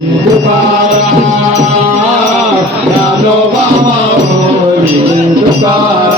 Tukaram, Ramo Bama Hori para.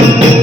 Música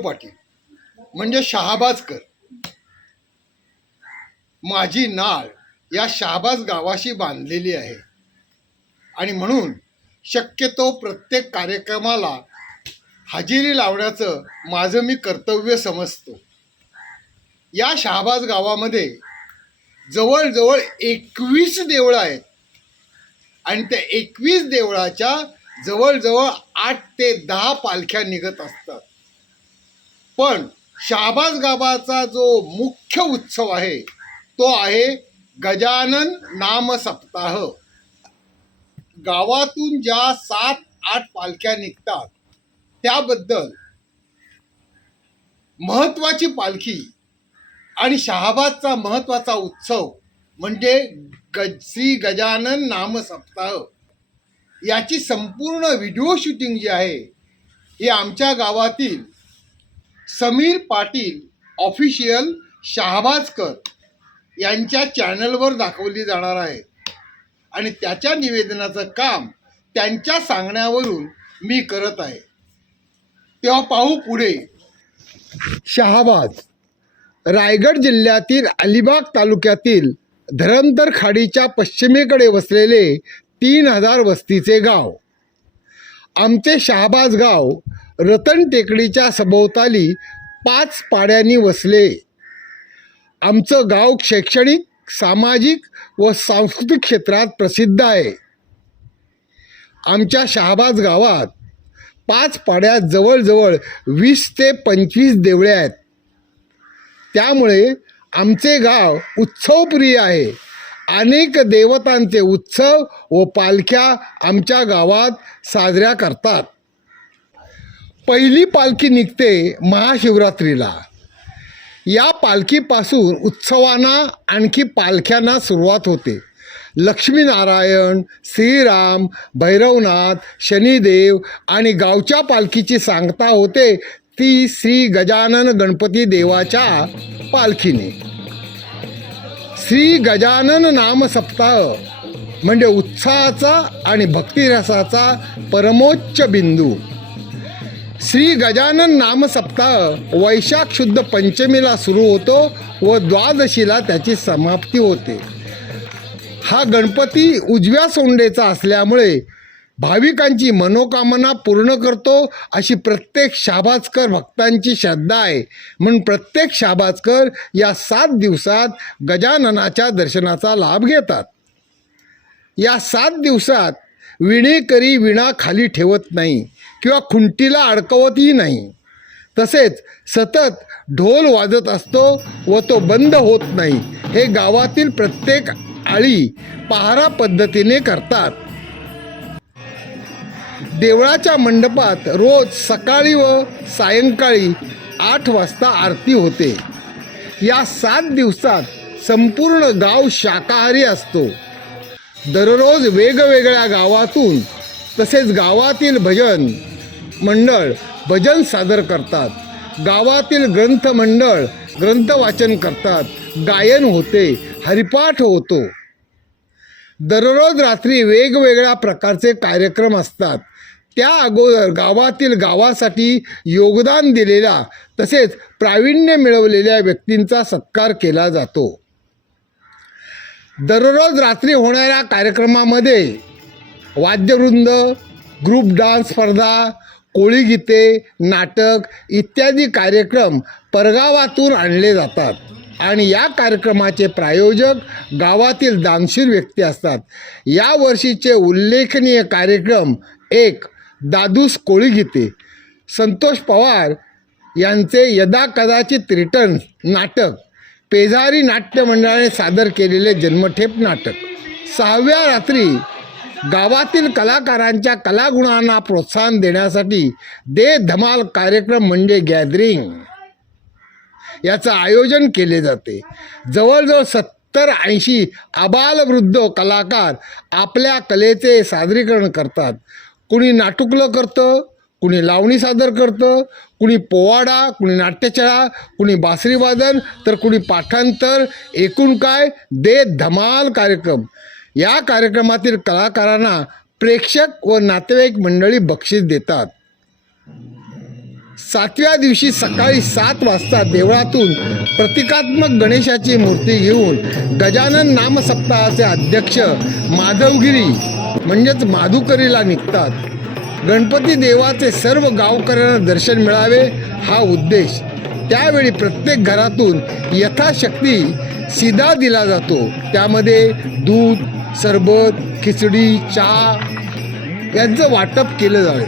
Patil म्हणजे शहाबाजकर. माझी नाळ या शहाबाज गावाशी बांधलेली आहे. आणि म्हणून शक्यतो प्रत्येक कार्यक्रमाला हजेरी लावण्याचं माझं मी कर्तव्य समजतो. या शहाबाज गावामध्ये जवळजवळ एकवीस देवळं आहेत. आणि त्या एकवीस देवळाच्या जवळजवळ आठ ते दहा पालख्या निघत असतात. पण शहाबाज गावाचा जो मुख्य उत्सव आहे तो आहे गजानन नाम सप्ताह गावातून ज्या सात आठ पालख्या निघतात त्याबद्दल महत्वाची पालखी आणि शहाबाजचा महत्त्वाचा उत्सव म्हणजे गज श्री गजानन नाम सप्ताह याची संपूर्ण व्हिडिओ शूटिंग जी आहे ही आमच्या गावातील समीर पाटील ऑफिशियल शहाबाजकर यांच्या चॅनलवर दाखवली जाणार आहे. आणि त्याच्या निवेदनाचं काम त्यांच्या सांगण्यावरून मी करत आहे. तेव्हा पाहू पुढे. शहाबाज रायगड जिल्ह्यातील अलिबाग तालुक्यातील धरमतर खाडीच्या पश्चिमेकडे वसलेले तीन हजार वस्तीचे गाव. आमचे शहाबाज गाव रतन टेकडीच्या सभोवताली पाच पाड्यांनी वसले. आमचं गाव शैक्षणिक सामाजिक व सांस्कृतिक क्षेत्रात प्रसिद्ध आहे. आमच्या शहाबाज गावात पाच पाड्यात जवळजवळ वीस ते पंचवीस देवळे आहेत. त्यामुळे आमचे गाव उत्सवप्रिय आहे. अनेक देवतांचे उत्सव व पालख्या आमच्या गावात साजऱ्या करतात. पहिली पालखी निघते महाशिवरात्रीला. या पालखीपासून उत्सवांना आणखी पालख्यांना सुरुवात होते. लक्ष्मीनारायण श्रीराम भैरवनाथ शनिदेव आणि गावच्या पालखीची सांगता होते ती श्री गजानन गणपती देवाच्या पालखीने. श्री गजानन नाम सप्ताह म्हणजे उत्साहाचा आणि भक्तिरसाचा परमोच्च बिंदू. श्री गजानन नाम सप्ताह वैशाख शुद्ध पंचमीला सुरू होतो व द्वादशीला त्याची समाप्ती होते. हा गणपती उजव्या सोंडेचा असल्यामुळे भाविकांची मनोकामना पूर्ण करतो अशी प्रत्येक शाबाजकर भक्तांची श्रद्धा आहे. म्हणून प्रत्येक शाबाजकर या सात दिवसात गजाननाच्या दर्शनाचा लाभ घेतात. या सात दिवसात विणेकरी विणा खाली ठेवत नाही. किंवा खुंटीला अडकवतही नाही. तसेच सतत ढोल वाजत असतो व तो बंद होत नाही. हे गावातील प्रत्येक आळी पहारा पद्धतीने करतात. देवळाच्या मंडपात रोज सकाळी व सायंकाळी आठ वाजता आरती होते. या सात दिवसात संपूर्ण गाव शाकाहारी असतो. दररोज वेगवेगळ्या गावातून तसेच गावातील भजन मंडळ भजन सादर करतात. गावातील ग्रंथ मंडळ ग्रंथ वाचन करतात. गायन होते हरिपाठ होतो. दररोज रात्री वेगवेगळ्या प्रकारचे कार्यक्रम असतात. त्या अगोदर गावातील गावासाठी योगदान दिलेला तसेच प्रावीण्य मिळवलेल्या व्यक्तींचा सत्कार केला जातो. दररोज रात्री होणाऱ्या कार्यक्रमामध्ये वाद्यवृंद ग्रुप डान्स स्पर्धा कोळीगीते नाटक इत्यादी कार्यक्रम परगावातून आणले जातात. आणि या कार्यक्रमाचे प्रायोजक गावातील दानशीर व्यक्ती असतात. या वर्षीचे उल्लेखनीय कार्यक्रम एक दादूस कोळीगीते. संतोष पवार यांचे यदा कदाचित रिटर्न नाटक पेजारी नाट्य मंडळाने सादर केलेले जन्मठेप नाटक. सहाव्या रात्री गावातील कलाकारांच्या कलागुणांना प्रोत्साहन देण्यासाठी दे धमाल कार्यक्रम म्हणजे गॅदरिंग. याचं आयोजन केले जाते. जवळजवळ सत्तर ऐंशी आबालवृद्ध कलाकार आपल्या कलेचे सादरीकरण करतात. कुणी नाटुकलं करतं कुणी लावणी सादर करतं कुणी पोवाडा कुणी नाट्यचळा कुणी बासरीवादन तर कुणी पाठांतर एकूण काय? दे धमाल कार्यक्रम. या कार्यक्रमातील कलाकारांना प्रेक्षक व नातेवाईक मंडळी बक्षीस देतात. सातव्या दिवशी सकाळी सात वाजता देवळातून प्रतिकात्मक गणेशाची मूर्ती घेऊन गजानन नामसप्ताहाचे अध्यक्ष माधवगिरी म्हणजेच माधुकरीला निघतात. गणपती देवाचे सर्व गावकऱ्यांना दर्शन मिळावे हा उद्देश. त्यावेळी प्रत्येक घरातून यथाशक्ती सिधा दिला जातो. त्यामध्ये दूध सरबत खिचडी चहा यांचं वाटप केलं जावे.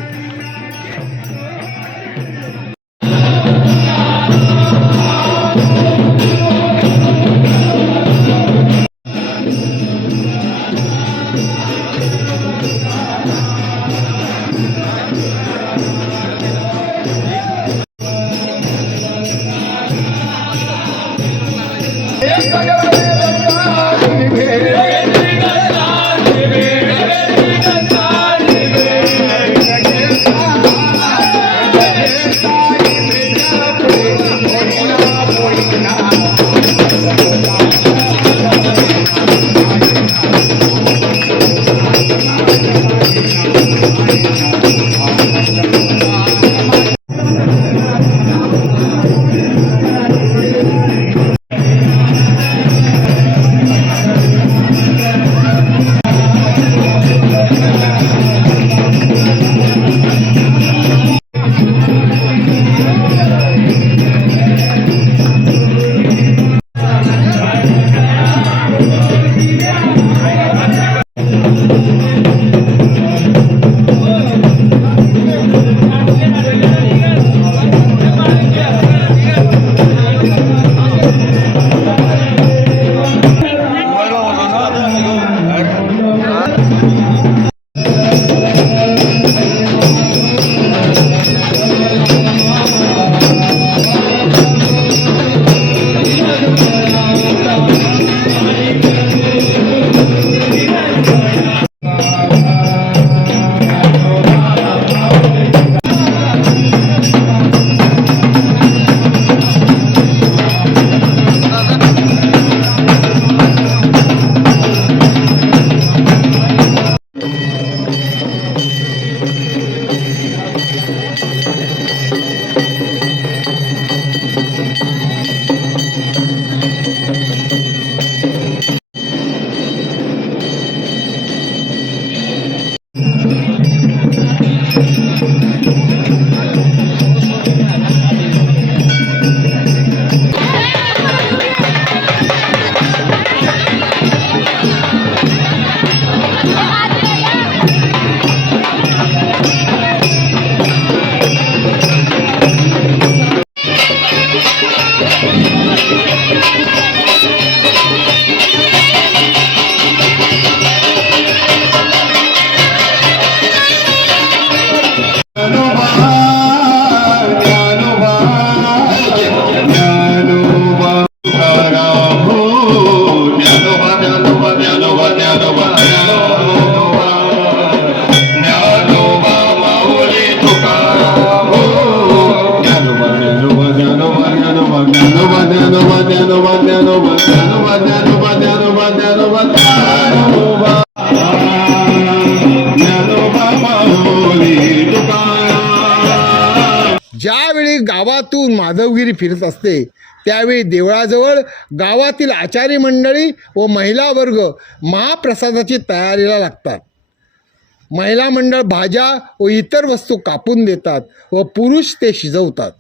ज्यावेळी गावातून माधवगिरी फिरत असते त्यावेळी देवळाजवळ गावातील आचारी मंडळी व महिला वर्ग महाप्रसादाची तयारीला लागतात. महिला मंडळ भाज्या व इतर वस्तू कापून देतात व पुरुष ते शिजवतात.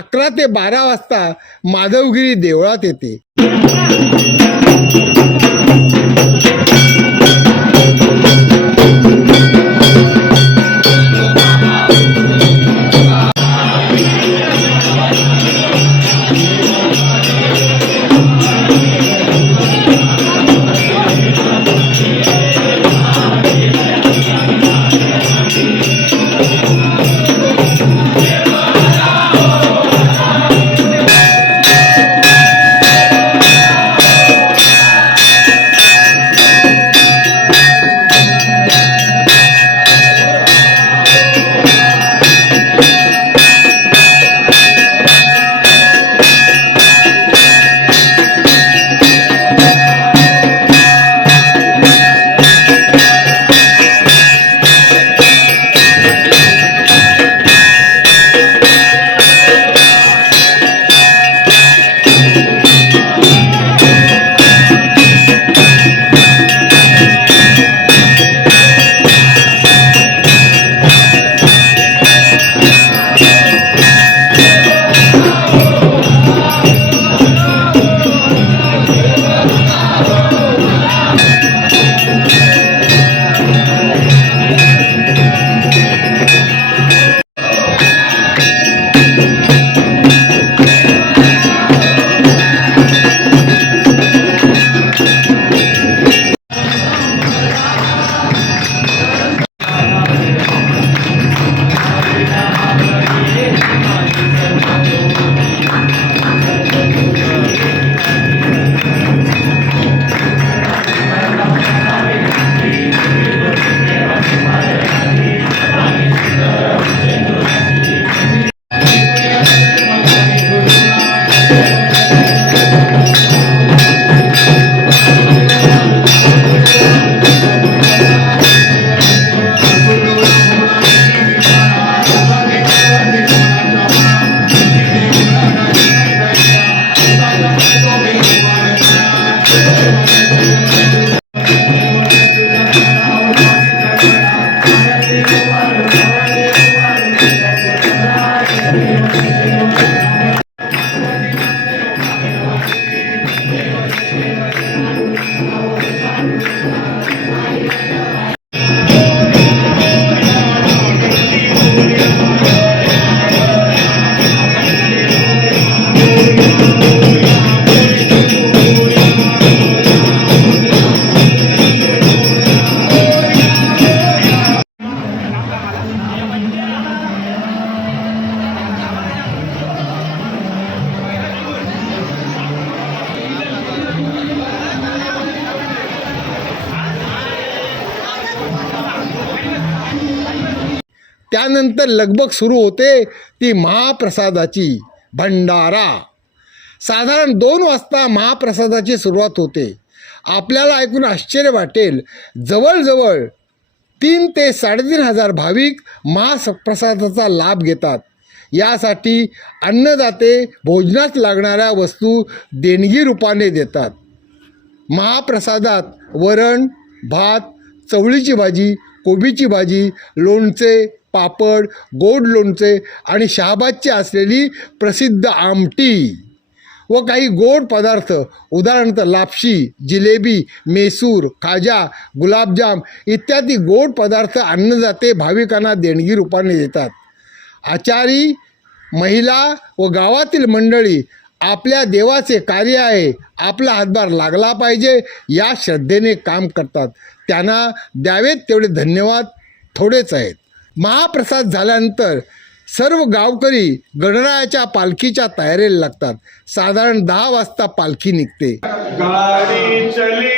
अकरा ते बारा वाजता माधवगिरी देवळात येते. त्यानंतर लगबग सुरू होते ती महाप्रसादाची भंडारा. साधारण दोन वाजता महाप्रसादाची सुरुवात होते. आपल्याला ऐकून आश्चर्य वाटेल जवळजवळ तीन ते साडेतीन हजार भाविक महाप्रसादाचा लाभ घेतात. यासाठी अन्नदाते भोजनात लागणाऱ्या वस्तू देणगी रूपाने देतात. महाप्रसादात वरण भात चवळीची भाजी कोबीची भाजी लोणचे पापड गोड लोणचे आणि शहाबादची असलेली प्रसिद्ध आमटी व काही गोड पदार्थ उदाहरणार्थ लापशी जिलेबी मेसूर खाजा गुलाबजाम इत्यादी गोड पदार्थ अन्नदाते भाविकांना देणगी रूपाने देतात. आचारी महिला व गावातील मंडळी आपल्या देवाचे कार्य आहे आपला हातभार लागला पाहिजे या श्रद्धेने काम करतात. त्यांना द्यावेत तेवढे धन्यवाद थोडेच आहेत. महाप्रसाद झाल्यानंतर सर्व गावकरी गणरायाच्या पालखीच्या तयारीला लागतात. साधारण दहा वाजता पालखी निघते. गाडी चली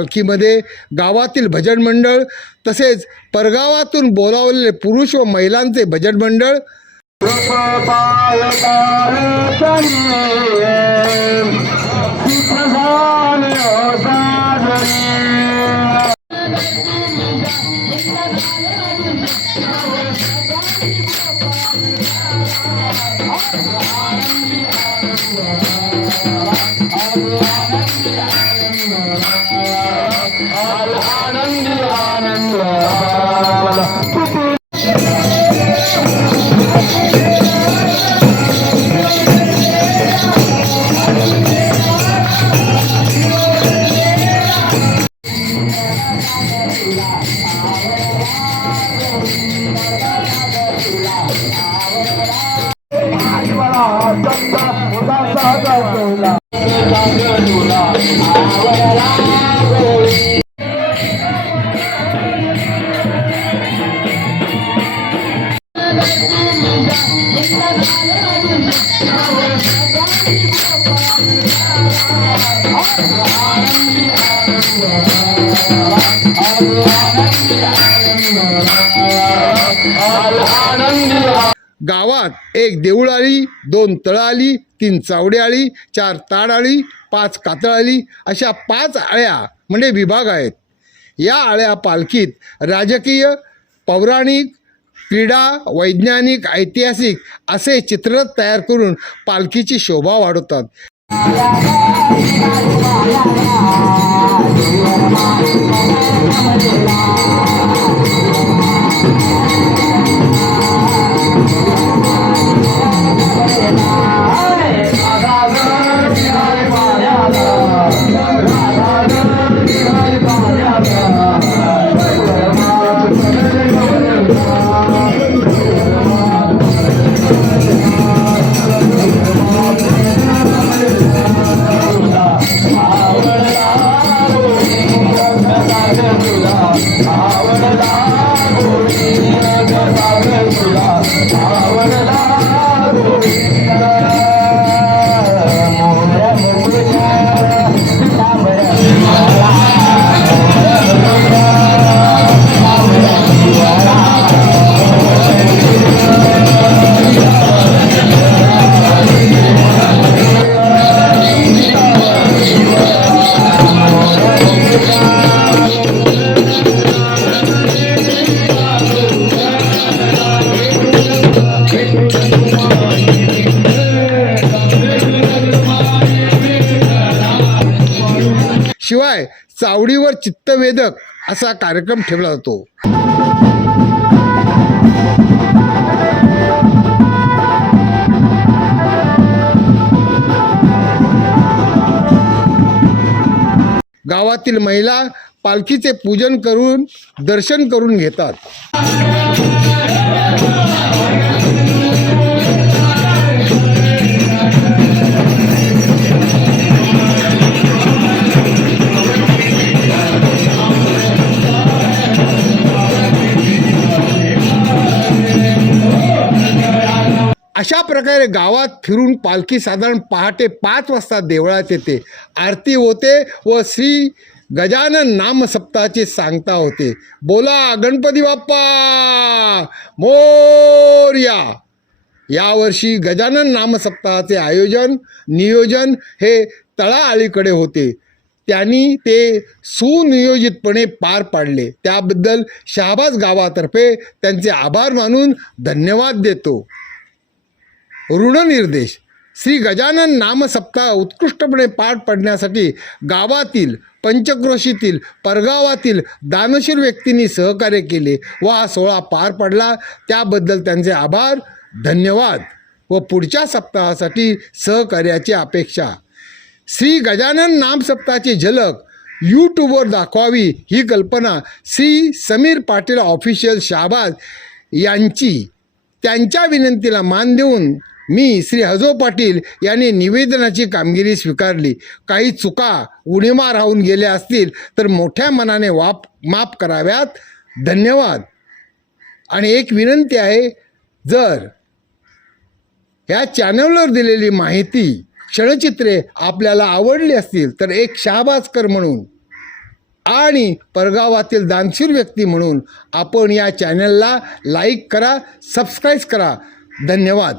पालखीमध्ये गावातील भजन मंडळ तसेच परगावातून बोलावलेले पुरुष व महिलांचे भजन मंडळ गावात एक देऊळ आली दोन तळं आली तीन चावडी आली चार ताड आली पाच कातळ आली. अशा पाच आळ्या म्हणजे विभाग आहेत. या आळ्या पालखीत राजकीय पौराणिक क्रीडा वैज्ञानिक ऐतिहासिक असे चित्र तयार करून पालखीची शोभा वाढवतात. शिवाय चावडीवर चित्तवेदक असा कार्यक्रम ठेवला जातो. गावातील महिला पालखीचे पूजन करून दर्शन करून घेतात. अशा प्रकारे गावात फिरून पालखी साधारण पहाटे पाच वाजता देवळात येते. आरती होते व श्री गजानन नामसप्ताहाची सांगता होते. बोला गणपती बाप्पा! मोर्या यावर्षी गजानन नामसप्ताहाचे आयोजन नियोजन हे तळाअलीकडे होते. त्यांनी ते सुनियोजितपणे पार पाडले. त्याबद्दल शहाबाज गावातर्फे त्यांचे आभार मानून धन्यवाद देतो. ऋणनिर्देश. श्री गजानन नामसप्ताह उत्कृष्टपणे पार पडण्यासाठी गावातील पंचक्रोशीतील परगावातील दानशीर व्यक्तींनी सहकार्य केले व हा सोहळा पार पडला. त्याबद्दल त्यांचे आभार धन्यवाद व पुढच्या सप्ताहासाठी सहकार्याची अपेक्षा. श्री गजानन नामसप्ताहाची झलक यूट्यूबवर दाखवावी ही कल्पना श्री समीर पाटील ऑफिशियल शाहबाज यांची त्यांच्या विनंतीला मान देऊन मी श्री हजो पाटील यांनी निवेदनाची कामगिरी स्वीकारली. काही चुका उणिमा राहून गेल्या असतील तर मोठ्या मनाने वाप माफ कराव्यात. धन्यवाद. आणि एक विनंती आहे जर ह्या चॅनलवर दिलेली माहिती क्षणचित्रे आपल्याला आवडली असतील तर एक शहाबाजकर म्हणून आणि परगावातील दानशीर व्यक्ती म्हणून आपण या चॅनलला लाईक करा सबस्क्राईब करा. धन्यवाद.